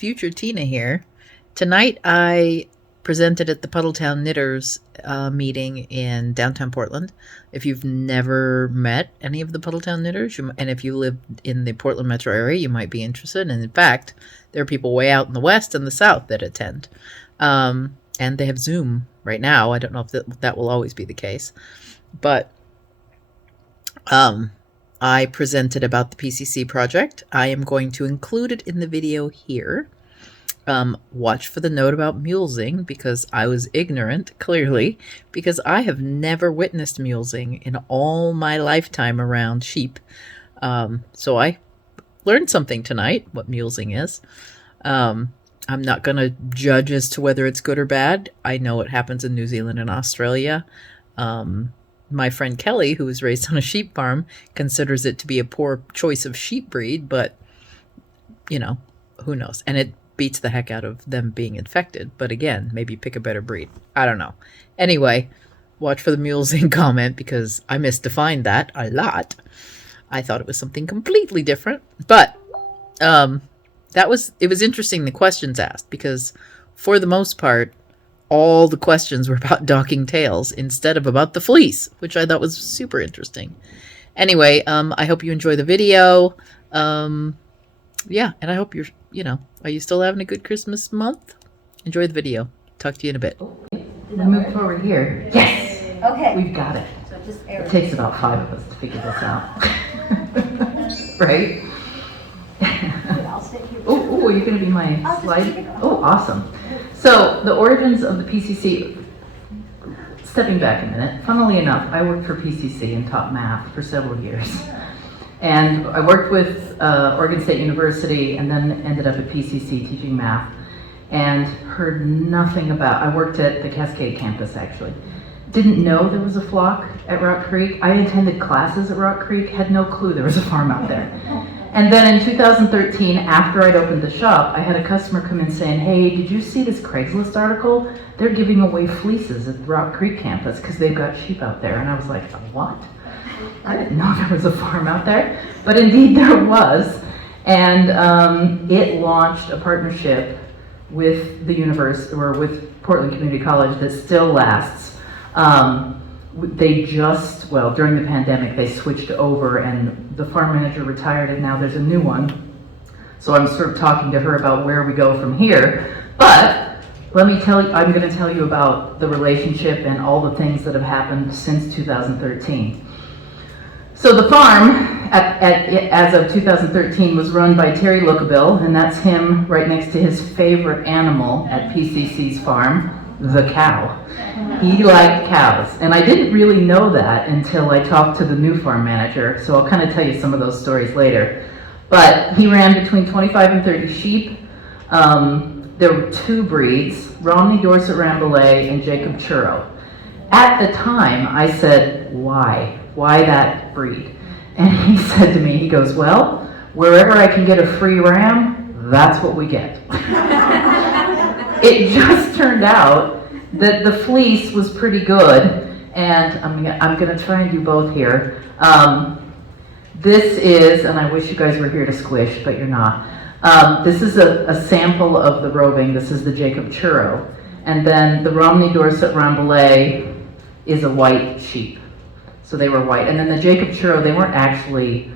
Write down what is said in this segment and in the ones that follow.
Future Tina here. Tonight I presented at the Puddletown Knitters meeting in downtown Portland. If you've never met any of the Puddletown Knitters, and if you live in the Portland metro area, you might be interested. And in fact, there are people way out in the west and the south that attend. And they have Zoom right now. I don't know if that will always be the case. But I presented about the PCC project. I am going to include it in the video here. Watch for the note about mulesing, because I was ignorant, clearly, because I have never witnessed mulesing in all my lifetime around sheep. So I learned something tonight, what mulesing is. I'm not going to judge as to whether it's good or bad. I know it happens in New Zealand and Australia. My friend Kelly, who was raised on a sheep farm, considers it to be a poor choice of sheep breed, but, you know, who knows? And it beats the heck out of them being infected. But again, maybe pick a better breed. I don't know. Anyway, watch for the mulesing comment, because I misdefined that a lot. I thought it was something completely different. But it was interesting, the questions asked, because for the most part, all the questions were about docking tails instead of about the fleece, which I thought was super interesting. Anyway, I hope you enjoy the video. Yeah, and I hope are you still having a good Christmas month? Enjoy the video. Talk to you in a bit. We move forward here. Yes! Okay. We've got it. So just It takes about 5 of us to figure this out. Right? I'll stick here. Oh, are you going to be my I'll just keep slide? it going. Oh, awesome. So, the origins of the PCC, stepping back a minute, funnily enough, I worked for PCC and taught math for several years. And I worked with Oregon State University and then ended up at PCC teaching math, and heard nothing about, I worked at the Cascade campus actually. Didn't know there was a flock at Rock Creek. I attended classes at Rock Creek, had no clue there was a farm out there. And then in 2013, after I'd opened the shop, I had a customer come in saying, hey, did you see this Craigslist article? They're giving away fleeces at the Rock Creek campus because they've got sheep out there. And I was like, what? I didn't know there was a farm out there, but indeed there was. And it launched a partnership with the university, or with Portland Community College, that still lasts. They just, well, during the pandemic, they switched over and the farm manager retired, and now there's a new one. So I'm sort of talking to her about where we go from here. But let me tell you, I'm going to tell you about the relationship and all the things that have happened since 2013. So the farm, as of 2013, was run by Terry Lookabill, and that's him right next to his favorite animal at PCC's farm, the cow. He liked cows, and I didn't really know that until I talked to the new farm manager, so I'll kind of tell you some of those stories later. But he ran between 25 and 30 sheep. There were 2 breeds, Romney Dorset Rambouillet and Jacob Churro. At the time, I said, why? Why that breed? And he said to me, he goes, well, wherever I can get a free ram, that's what we get. It just turned out that the fleece was pretty good, and I'm going to try and do both here. This is, and I wish you guys were here to squish, but you're not. This is a sample of the roving. This is the Jacob Churro. And then the Romney Dorset Rambouillet is a white sheep. So they were white. And then the Jacob Churro, they weren't actually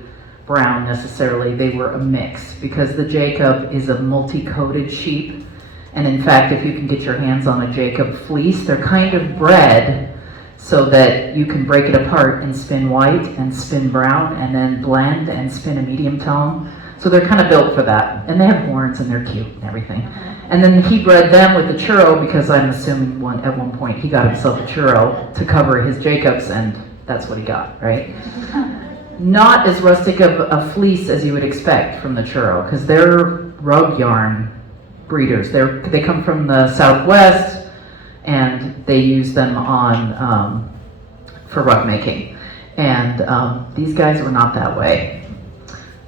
brown necessarily. They were a mix, because the Jacob is a multi-coated sheep. And in fact, if you can get your hands on a Jacob fleece, they're kind of bred so that you can break it apart and spin white and spin brown and then blend and spin a medium tone. So they're kind of built for that. And they have horns and they're cute and everything. And then he bred them with the Churro, because I'm assuming at one point he got himself a Churro to cover his Jacobs, and that's what he got, right? Not as rustic of a fleece as you would expect from the Churro, because they're rug yarn breeders. They come from the Southwest, and they use them on for rug making. And these guys were not that way.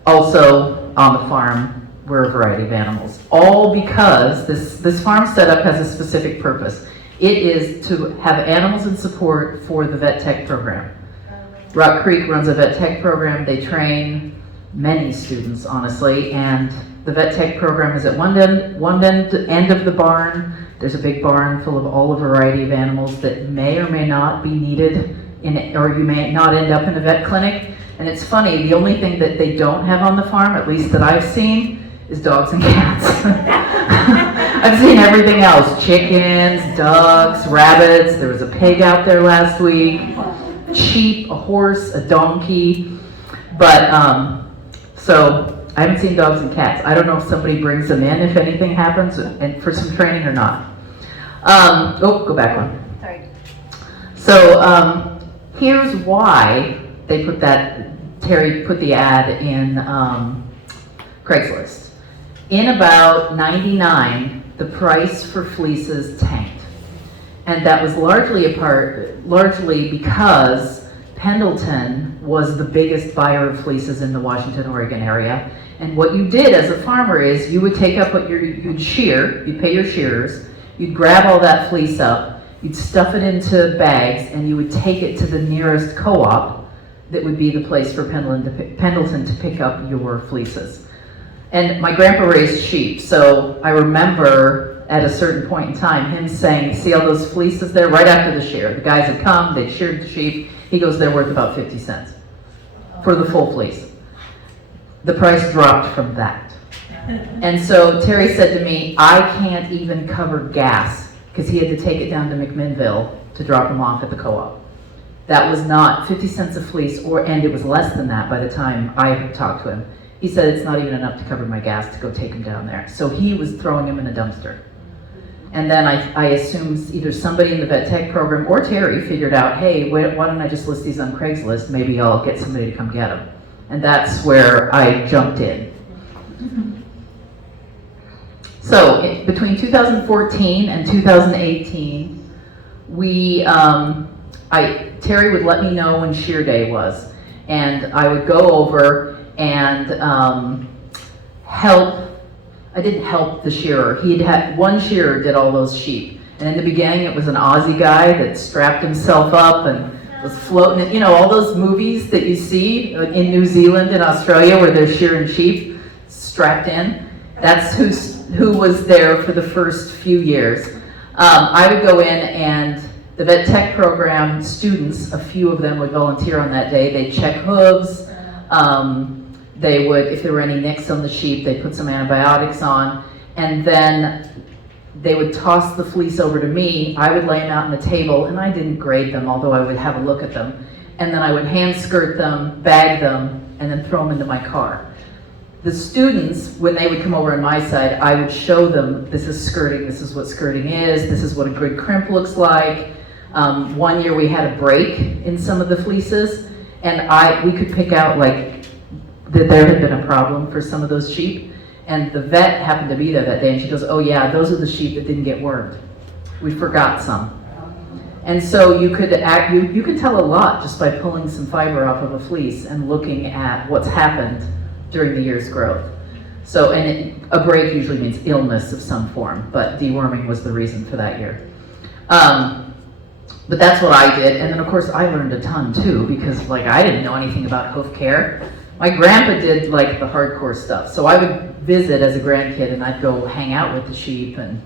Also on the farm were a variety of animals, all because this farm setup has a specific purpose. It is to have animals in support for the vet tech program. Rock Creek runs a vet tech program. They train many students, honestly, and The vet tech program is at end of the barn. There's a big barn full of all a variety of animals that may or may not be needed or you may not end up in a vet clinic. And it's funny, the only thing that they don't have on the farm, at least that I've seen, is dogs and cats. I've seen everything else, chickens, ducks, rabbits, there was a pig out there last week, sheep, a horse, a donkey, but, so I haven't seen dogs and cats. I don't know if somebody brings them in if anything happens and for some training or not. Go back one. Sorry. So here's why they put that, Terry put the ad in Craigslist. In about 99, the price for fleeces tanked. And that was largely because Pendleton was the biggest buyer of fleeces in the Washington, Oregon area. And what you did as a farmer is you would take up what you'd shear, you'd pay your shearers, you'd grab all that fleece up, you'd stuff it into bags, and you would take it to the nearest co-op that would be the place for Pendleton to pick up your fleeces. And my grandpa raised sheep, so I remember at a certain point in time him saying, see all those fleeces there right after the shear? The guys had come, they sheared the sheep. He goes, they're worth about 50 cents for the full fleece. The price dropped from that. And so Terry said to me, I can't even cover gas, because he had to take it down to McMinnville to drop them off at the co-op. That was not 50 cents a fleece, and it was less than that by the time I talked to him. He said it's not even enough to cover my gas to go take him down there. So he was throwing him in a dumpster. And then I assume either somebody in the vet tech program or Terry figured out, hey, why don't I just list these on Craigslist? Maybe I'll get somebody to come get them. And that's where I jumped in. So between 2014 and 2018, Terry would let me know when shear day was. And I would go over and help. I didn't help the shearer. He'd had one shearer did all those sheep. And in the beginning, it was an Aussie guy that strapped himself up and was floating. You know, all those movies that you see in New Zealand and Australia where they're shearing sheep strapped in. That's who was there for the first few years. I would go in, and the vet tech program students, a few of them would volunteer on that day. They'd check hooves. They would, if there were any nicks on the sheep, they'd put some antibiotics on, and then they would toss the fleece over to me. I would lay them out on the table, and I didn't grade them, although I would have a look at them. And then I would hand skirt them, bag them, and then throw them into my car. The students, when they would come over on my side, I would show them, this is skirting, this is what skirting is, this is what a good crimp looks like. One year we had a break in some of the fleeces, and we could pick out like that there had been a problem for some of those sheep, and the vet happened to be there that day, and she goes, oh yeah, those are the sheep that didn't get wormed. We forgot some. And so you could tell a lot just by pulling some fiber off of a fleece and looking at what's happened during the year's growth. So, a break usually means illness of some form, but deworming was the reason for that year. But that's what I did, and then of course I learned a ton too, because like I didn't know anything about hoof care. My grandpa did like the hardcore stuff, so I would visit as a grandkid and I'd go hang out with the sheep, and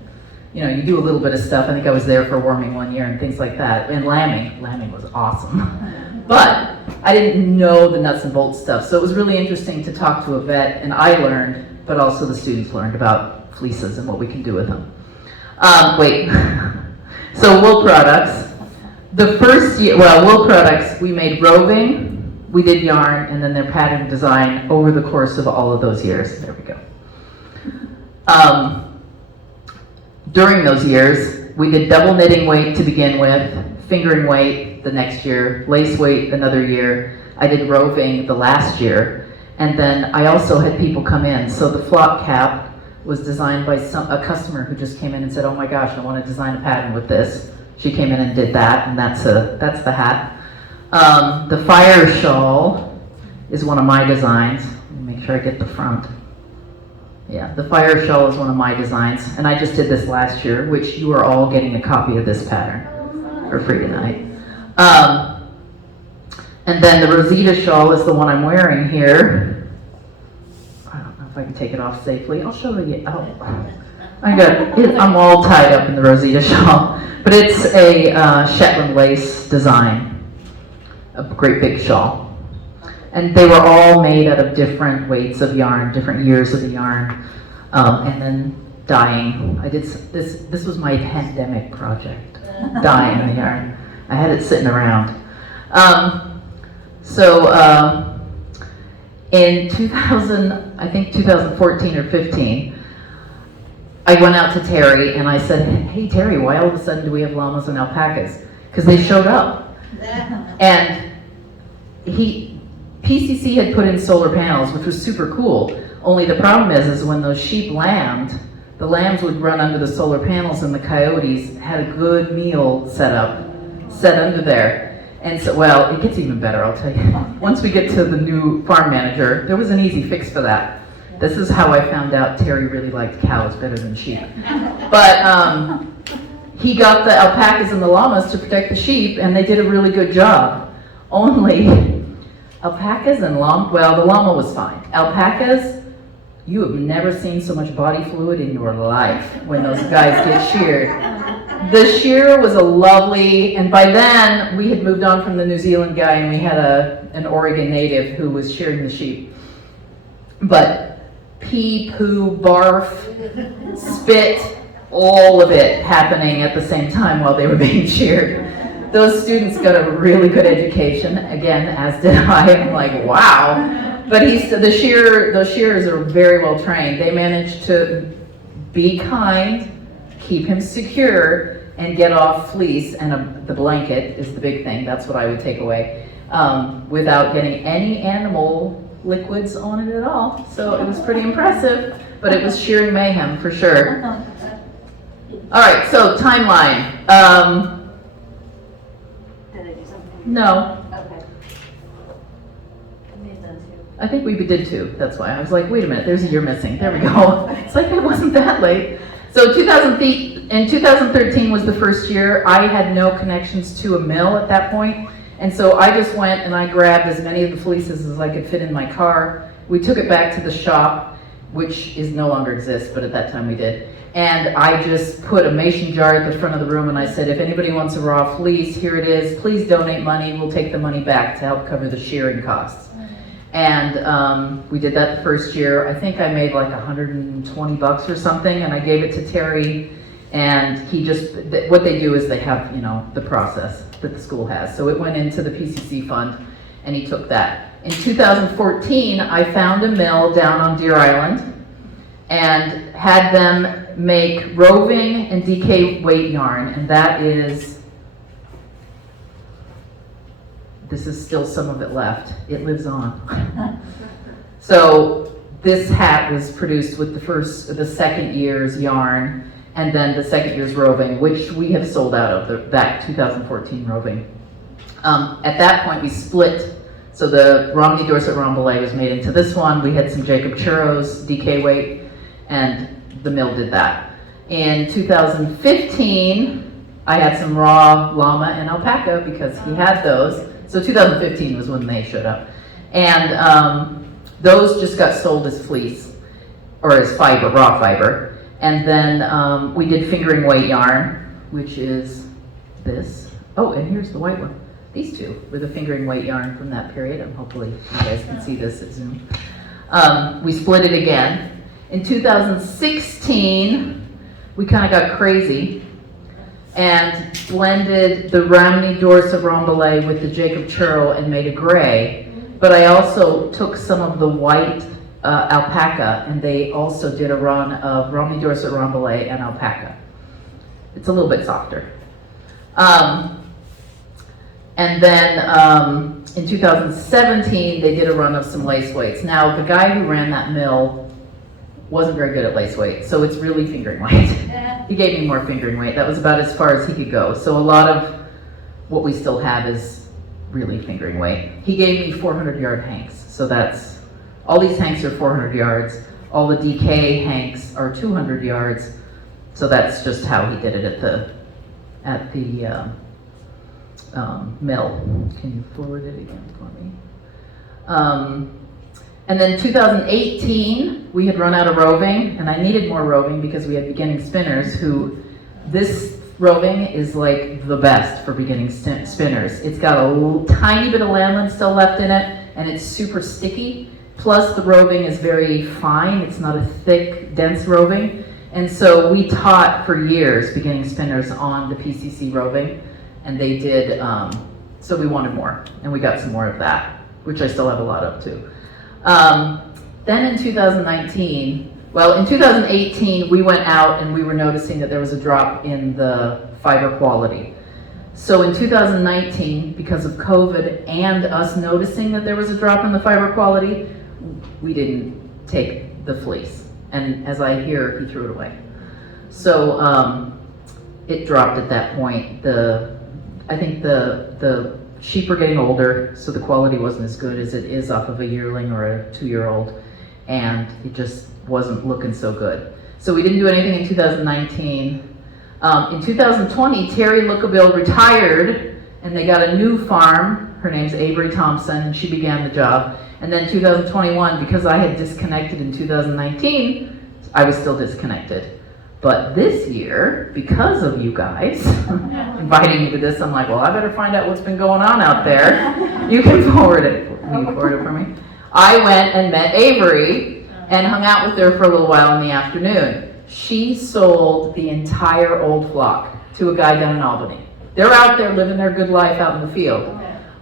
you know, you do a little bit of stuff. I think I was there for worming one year and things like that, and lambing was awesome. But I didn't know the nuts and bolts stuff, so it was really interesting to talk to a vet, and I learned, but also the students learned about fleeces and what we can do with them. So wool products. The first year, wool products, we made roving, we did yarn, and then their pattern design over the course of all of those years. There we go. During those years, we did double knitting weight to begin with, fingering weight the next year, lace weight another year. I did roving the last year, and then I also had people come in. So the flock cap was designed by a customer who just came in and said, oh my gosh, I want to design a pattern with this. She came in and did that, and that's the hat. The fire shawl is one of my designs. Let me make sure I get the front. Yeah, the fire shawl is one of my designs, and I just did this last year, which you are all getting a copy of this pattern for free tonight. And then the Rosita shawl is the one I'm wearing here. I don't know if I can take it off safely. I'll show you. I'm all tied up in the Rosita shawl, but it's a Shetland lace design, a great big shawl. And they were all made out of different weights of yarn, different years of the yarn, and then dyeing. I did this was my pandemic project, dyeing the yarn. I had it sitting around. In 2014 or 15, I went out to Terry and I said, "Hey Terry, why all of a sudden do we have llamas and alpacas?" Because they showed up. And PCC had put in solar panels, which was super cool. Only the problem is when those sheep lambed, the lambs would run under the solar panels and the coyotes had a good meal set under there. And so, well, it gets even better, I'll tell you. Once we get to the new farm manager, there was an easy fix for that. This is how I found out Terry really liked cows better than sheep. But he got the alpacas and the llamas to protect the sheep, and they did a really good job. Only alpacas and well, the llama was fine. Alpacas, you have never seen so much body fluid in your life when those guys get sheared. The shear was a lovely, and by then we had moved on from the New Zealand guy and we had an Oregon native who was shearing the sheep. But pee, poo, barf, spit, all of it happening at the same time while they were being sheared. Those students got a really good education, again, as did I. I'm like, wow. But those shearers are very well trained. They managed to be kind, keep him secure, and get off Fleece, and the blanket is the big thing, that's what I would take away, without getting any animal liquids on it at all. So it was pretty impressive, but it was shearing mayhem for sure. All right, so timeline. Did I do something? No, Okay. I may have done two. I think we did two, that's why. I was like, wait a minute, there's a year missing, there we go. It's like it wasn't that late. So in 2013 was the first year. I had no connections to a mill at that point. And so I just went and I grabbed as many of the fleeces as I could fit in my car. We took it back to the shop, which no longer exists, but at that time we did. And I just put a mason jar at the front of the room and I said, if anybody wants a raw fleece, here it is. Please donate money. We'll take the money back to help cover the shearing costs. And we did that the first year. I think I made like $120 or something, and I gave it to Terry. And what they do is they have, the process that the school has. So it went into the PCC fund, and he took that. In 2014, I found a mill down on Deer Island and had them make roving and DK weight yarn, and this is still some of it left. It lives on. So this hat was produced with the second year's yarn, and then the second year's roving, which we have sold out of that 2014 roving. At that point, we split. So the Romney Dorset Rambouillet was made into this one. We had some Jacob Churros DK weight, and the mill did that. In 2015, I had some raw llama and alpaca because he had those. So 2015 was when they showed up. And those just got sold as fleece, or as fiber, raw fiber. And then we did fingering weight yarn, which is this. Oh, and here's the white one. These two were the fingering weight yarn from that period, and hopefully you guys can see this at Zoom. We split it again. In 2016, we kind of got crazy and blended the Romney Dorset Rambouillet with the Jacob Churro and made a gray. But I also took some of the white alpaca, and they also did a run of Romney Dorset Rambouillet and alpaca. It's a little bit softer. And then in 2017, they did a run of some lace weights. Now, the guy who ran that mill wasn't very good at lace weight, so it's really fingering weight. He gave me more fingering weight. That was about as far as he could go. So a lot of what we still have is really fingering weight. He gave me 400-yard hanks. So all these hanks are 400 yards. All the DK hanks are 200 yards. So that's just how he did it at the mill. Can you forward it again for me? And then 2018, we had run out of roving, and I needed more roving because we had beginning spinners who, this roving is like the best for beginning spinners. It's got a tiny bit of lanolin still left in it, and it's super sticky. Plus the roving is very fine. It's not a thick, dense roving. And so we taught for years beginning spinners on the PCC roving, and they did, so we wanted more, and we got some more of that, which I still have a lot of too. Then in 2019, well, in 2018, we went out and we were noticing that there was a drop in the fiber quality. So in 2019, because of COVID and us noticing that there was a drop in the fiber quality, we didn't take the fleece. And as I hear, he threw it away. So it dropped at that point. I think the sheep were getting older, so the quality wasn't as good as it is off of a yearling or a 2-year-old, and it just wasn't looking so good. So we didn't do anything in 2019. In 2020, Terry Lookabill retired, and they got a new farm. Her name's Avery Thompson, and she began the job. And then 2021, because I had disconnected in 2019, I was still disconnected. But this year, because of you guys inviting me to this, I'm like, well, I better find out what's been going on out there. You can forward it for me. I went and met Avery and hung out with her for a little while in the afternoon. She sold the entire old flock to a guy down in Albany. They're out there living their good life out in the field.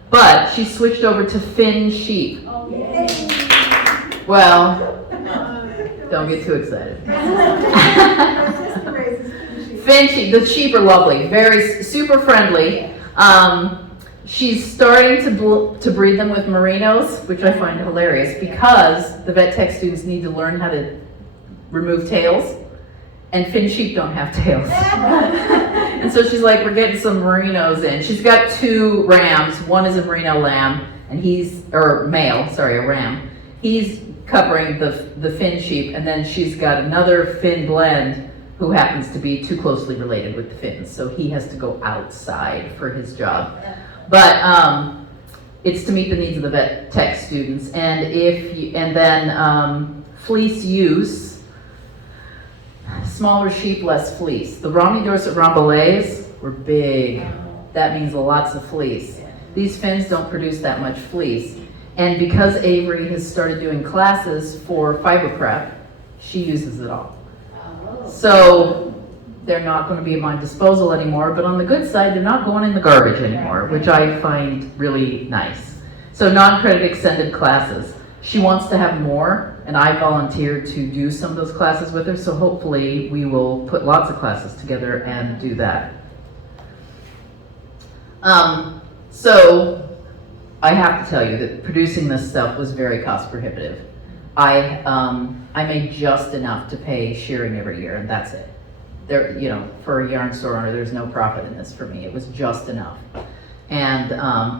But she switched over to Finn sheep. Well, don't get too excited. Finn sheep, the sheep are lovely, very super friendly. She's starting to breed them with merinos, which I find hilarious because the vet tech students need to learn how to remove tails, and Finn sheep don't have tails. And so she's like, we're getting some merinos in. She's got 2 rams. One is a merino lamb, and a ram. He's covering the Finn sheep, and then she's got another Finn blend who happens to be too closely related with the Finns, so he has to go outside for his job. But it's to meet the needs of the vet tech students, and then fleece use. Smaller sheep, less fleece. The Romney Dorset Rambouillets were big. That means lots of fleece. These Finns don't produce that much fleece. And because Avery has started doing classes for fiber prep, she uses it all. So they're not going to be at my disposal anymore, but on the good side, they're not going in the garbage anymore, which I find really nice. So non-credit extended classes. She wants to have more, and I volunteered to do some of those classes with her, so hopefully we will put lots of classes together and do that. So I have to tell you that producing this stuff was very cost prohibitive. I made just enough to pay shearing every year, and that's it. For a yarn store owner, there's no profit in this for me. It was just enough. And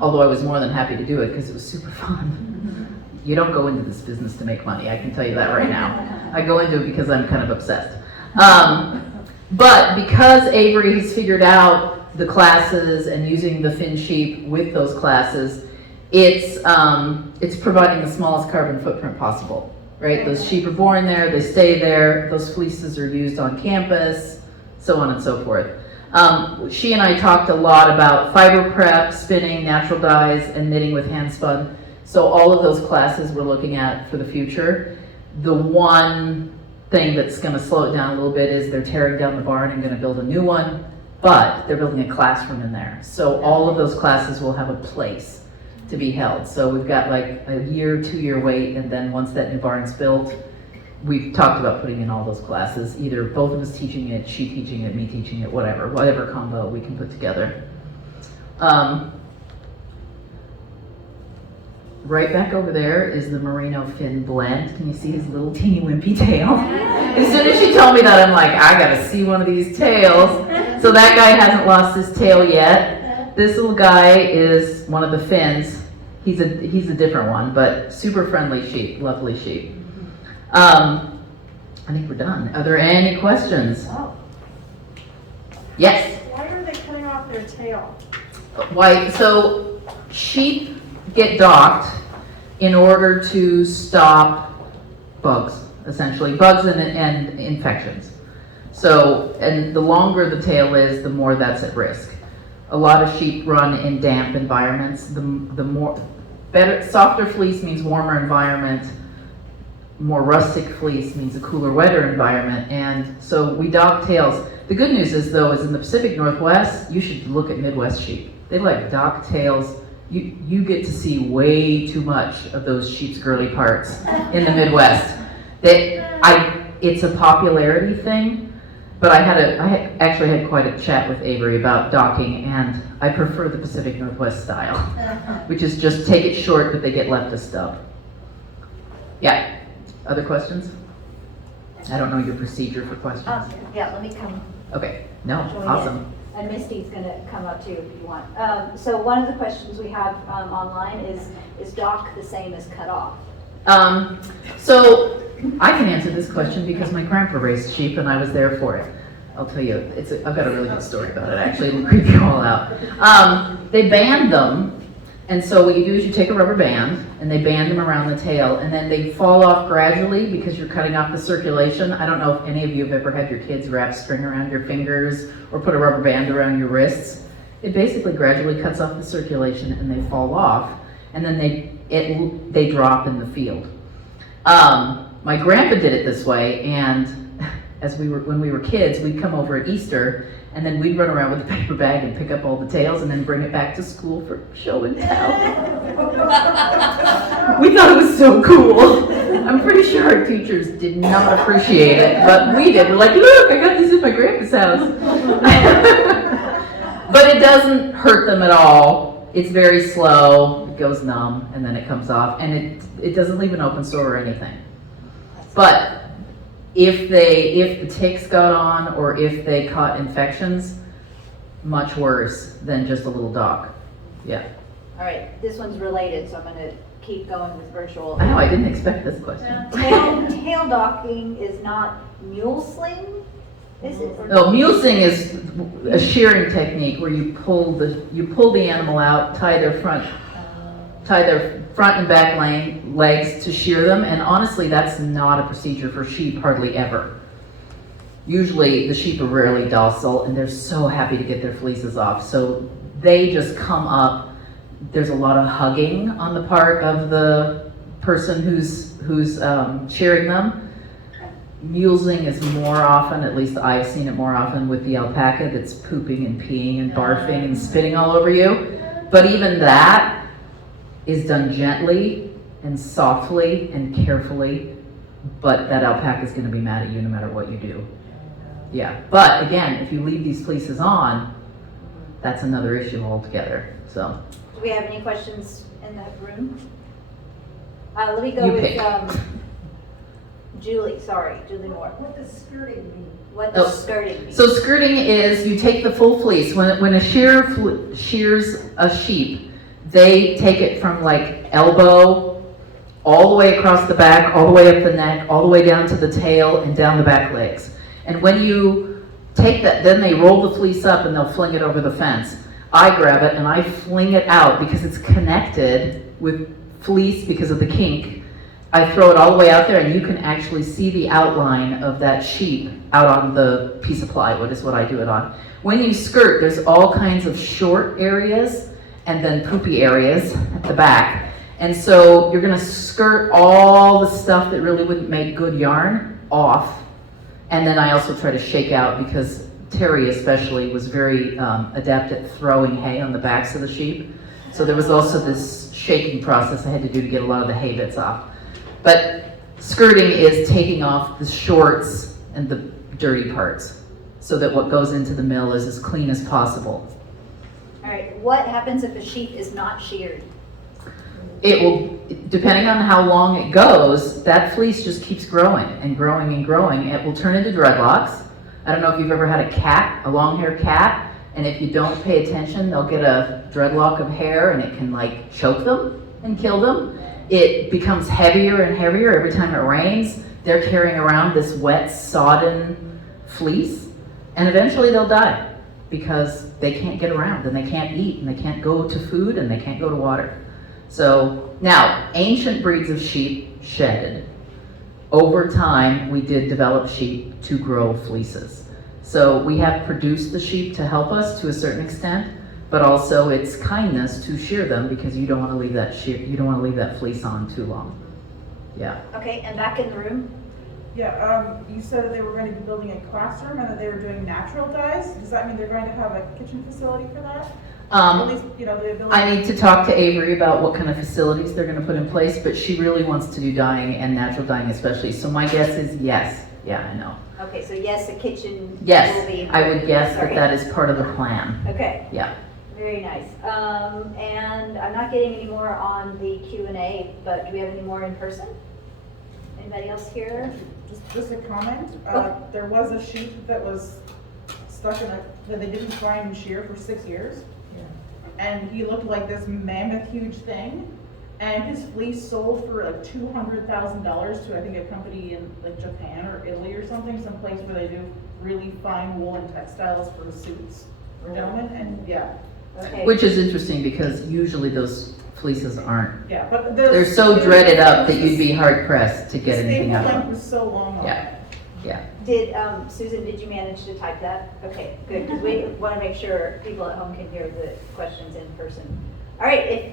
although I was more than happy to do it because it was super fun. You don't go into this business to make money, I can tell you that right now. I go into it because I'm kind of obsessed. But because Avery has figured out the classes and using the Finn sheep with those classes, it's providing the smallest carbon footprint possible, right? Those sheep are born there, they stay there, those fleeces are used on campus, so on and so forth. She and I talked a lot about fiber prep, spinning, natural dyes, and knitting with hand spun. So all of those classes we're looking at for the future. The one thing that's going to slow it down a little bit is they're tearing down the barn and going to build a new one, but they're building a classroom in there. So all of those classes will have a place to be held. So we've got like a 2-year wait, and then once that new barn's built, we've talked about putting in all those classes, either both of us teaching it, she teaching it, me teaching it, whatever combo we can put together. Right back over there is the Merino Finn blend. Can you see his little teeny wimpy tail? As soon as she told me that, I'm like, I gotta see one of these tails. So that guy hasn't lost his tail yet. This little guy is one of the Finns. He's a different one, but super friendly sheep, lovely sheep. I think we're done. Are there any questions? Oh. Yes? Why are they cutting off their tail? Why? So sheep get docked, in order to stop bugs, essentially, bugs and infections. So, and the longer the tail is, the more that's at risk. A lot of sheep run in damp environments. The more, better, softer fleece means warmer environment. More rustic fleece means a cooler, wetter environment. And so we dock tails. The good news is though, is in the Pacific Northwest, you should look at Midwest sheep. They like dock tails. You get to see way too much of those sheep's girly parts in the Midwest. It's a popularity thing. But I actually had quite a chat with Avery about docking, and I prefer the Pacific Northwest style, which is just take it short, but they get left a stub. Yeah, other questions? I don't know your procedure for questions. Yeah, let me come. Okay, no, join awesome. in. And Misty's gonna come up too if you want. So one of the questions we have online is dock the same as cut off? So I can answer this question because my grandpa raised sheep and I was there for it. I'll tell you, I've got a really good story about it. Actually, it'll creep you all out. They band them, and so what you do is you take a rubber band and they band them around the tail, and then they fall off gradually because you're cutting off the circulation. I don't know if any of you have ever had your kids wrap string around your fingers or put a rubber band around your wrists. It basically gradually cuts off the circulation and they fall off, and then they drop in the field. My grandpa did it this way, and when we were kids, we'd come over at Easter, and then we'd run around with a paper bag and pick up all the tails and then bring it back to school for show and tell. We thought it was so cool. I'm pretty sure our teachers did not appreciate it, but we did. We're like, look, I got this in my grandpa's house. But it doesn't hurt them at all. It's very slow, it goes numb, and then it comes off, and it doesn't leave an open sore or anything. But if the ticks got on or if they caught infections, much worse than just a little dock. Yeah. All right, this one's related, so I'm gonna keep going with virtual. I know, I didn't expect this question. Tail docking is not mule sling, is it? No, mulesing is a shearing technique where you pull the animal out, tie their front and back legs to shear them, and honestly, that's not a procedure for sheep hardly ever. Usually, the sheep are rarely docile, and they're so happy to get their fleeces off, so they just come up. There's a lot of hugging on the part of the person who's shearing them. Mulesing is more often, at least I've seen it more often with the alpaca that's pooping and peeing and barfing and spitting all over you. But even that is done gently and softly and carefully, but that alpaca is going to be mad at you no matter what you do. Yeah, but again, if you leave these fleeces on, that's another issue altogether. So, Do we have any questions in the room? Let me go You with pick. Julie Moore. What does skirting mean? What does skirting mean? So skirting is you take the full fleece. When a shearer shears a sheep, they take it from like elbow all the way across the back, all the way up the neck, all the way down to the tail and down the back legs. And when you take that, then they roll the fleece up and they'll fling it over the fence. I grab it and I fling it out because it's connected with fleece because of the kink. I throw it all the way out there and you can actually see the outline of that sheep out on the piece of plywood is what I do it on. When you skirt, there's all kinds of short areas and then poopy areas at the back. And so you're gonna skirt all the stuff that really wouldn't make good yarn off. And then I also try to shake out because Terry especially was very adept at throwing hay on the backs of the sheep. So there was also this shaking process I had to do to get a lot of the hay bits off. But skirting is taking off the shorts and the dirty parts so that what goes into the mill is as clean as possible. All right, what happens if a sheep is not sheared? It will, depending on how long it goes, that fleece just keeps growing and growing and growing. It will turn into dreadlocks. I don't know if you've ever had a cat, a long-haired cat, and if you don't pay attention, they'll get a dreadlock of hair and it can like choke them and kill them. It becomes heavier and heavier every time it rains. They're carrying around this wet, sodden fleece, and eventually they'll die because they can't get around and they can't eat and they can't go to food and they can't go to water. So now, ancient breeds of sheep shedded. Over time, we did develop sheep to grow fleeces. So we have produced the sheep to help us to a certain extent, but also it's kindness to shear them because you don't want to leave that fleece on too long. Yeah. Okay, and back in the room? Yeah, you said that they were going to be building a classroom and that they were doing natural dyes. Does that mean they're going to have a kitchen facility for that? At least, the ability. I need to talk to Avery about what kind of facilities they're going to put in place, but she really wants to do dyeing and natural dyeing especially. So my guess is yes. Yeah, I know. Okay, so yes, a kitchen will Yes, be. I would guess Sorry. that is part of the plan. Okay. Yeah. Very nice. And I'm not getting any more on the Q&A, but do we have any more in person? Anybody else here? Just a comment. There was a sheep that was stuck that they didn't find and shear for 6 years. And he looked like this mammoth huge thing. And his fleece sold for like $200,000 to I think a company in like Japan or Italy or something, someplace where they do really fine woolen textiles for suits for gentlemen. And yeah, Okay. Which is interesting because usually those fleeces aren't. yeah, but They're so dreaded up that you'd be hard pressed to the get anything staple out of length them. was so long on Yeah. it. Yeah. Did, Susan, did you manage to type that? Okay, good, because we want to make sure people at home can hear the questions in person. All right, if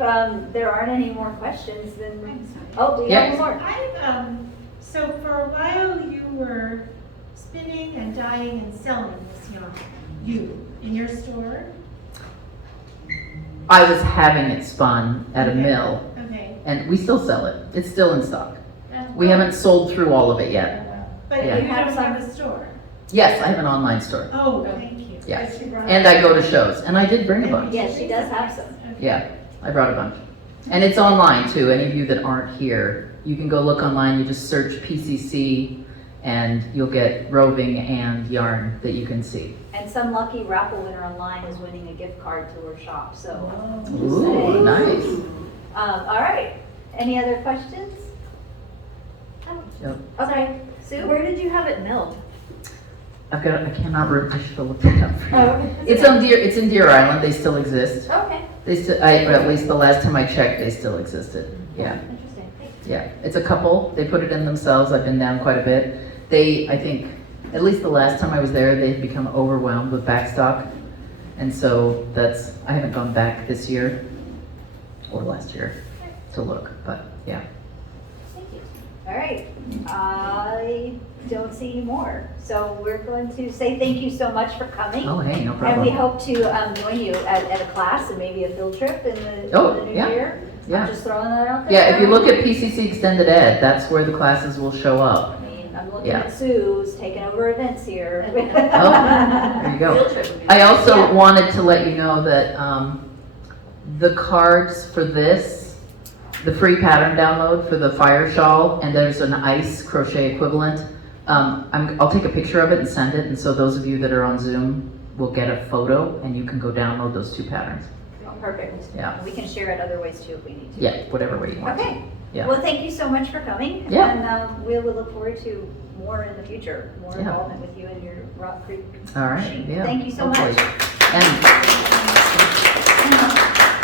there aren't any more questions, then, oh, do you have Yes. more? So for a while you were spinning and dyeing and selling this yarn, in your store? I was having it spun at a Okay. mill Okay. and we still sell it. It's still in stock. We Well, haven't sold through all of it yet. But Yeah. you don't have a store? Yes, I have an online store. Oh, thank you. Yeah. Yes, you brought And it. I go to shows and I did bring a bunch. Yes, she does have some. Okay. Yeah, I brought a bunch. And it's online too. Any of you that aren't here, you can go look online. You just search PCC and you'll get roving and yarn that you can see. And some lucky raffle winner online is winning a gift card to her shop, so. Ooh, nice. All right, any other questions? Yep. Okay, Sue? Where did you have it milled? I cannot remember. I should have looked it up for you. Oh, It's in Deer Island. They still exist. okay, At least the last time I checked, they still existed. Yeah. interesting, thanks. Yeah, it's a couple. They put it in themselves. I've been down quite a bit. I think, at least the last time I was there, they had become overwhelmed with backstock. And so I haven't gone back this year or last year to look, but yeah. Thank you. All right, I don't see any more. So we're going to say thank you so much for coming. Oh, hey, no And we problem. hope to join you at a class and maybe a field trip in Oh, the new yeah, year. yeah. I'm just throwing that out there. Yeah, if you look at PCC Extended Ed, that's where the classes will show up. I mean, I'm looking Yeah. at Sue's taking over events here. Oh, there you go. I also wanted to let you know that the cards for this, the free pattern download for the fire shawl, and there's an ice crochet equivalent. I'll take a picture of it and send it, and so those of you that are on Zoom will get a photo, and you can go download those two patterns. Oh, perfect. Yeah. We can share it other ways too if we need to. Yeah, whatever way you want. Okay. Yeah. Well, thank you so much for coming. Yeah. And we will look forward to more in the future, more Yeah. involvement with you and your Rock Creek. All right, yeah. Thank you so hopefully. much. And,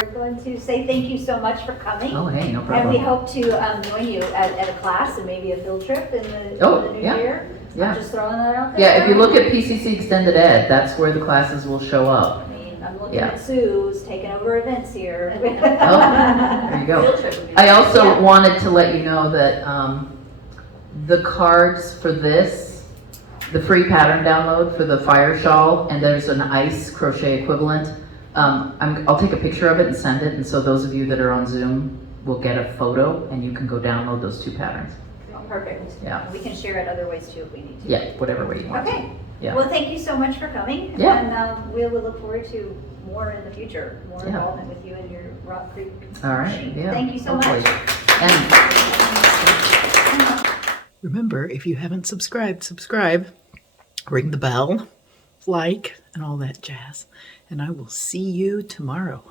We're going to say thank you so much for coming. oh, hey, no And we problem. hope to join you at a class and maybe a field trip in Oh, the new yeah. year. Yeah. I'm just throwing that out there. Yeah, if you look at PCC Extended Ed, that's where the classes will show up. I mean, I'm looking Yeah. at Sue's taking over events here. Oh, there you go. I also wanted to let you know that the cards for this, the free pattern download for the fire shawl, and there's an ice crochet equivalent. I'll take a picture of it and send it, and so those of you that are on Zoom will get a photo, and you can go download those two patterns. Oh, perfect. Yeah. We can share it other ways too if we need to. Yeah, whatever way you want. Okay. Yeah. Well, thank you so much for coming. Yeah. And we will look forward to more in the future, more Yeah. involvement with you and your Rock Creek. All right, yeah. Thank you so hopefully. much. And Remember, if you haven't subscribe, ring the bell, like, and all that jazz. And I will see you tomorrow.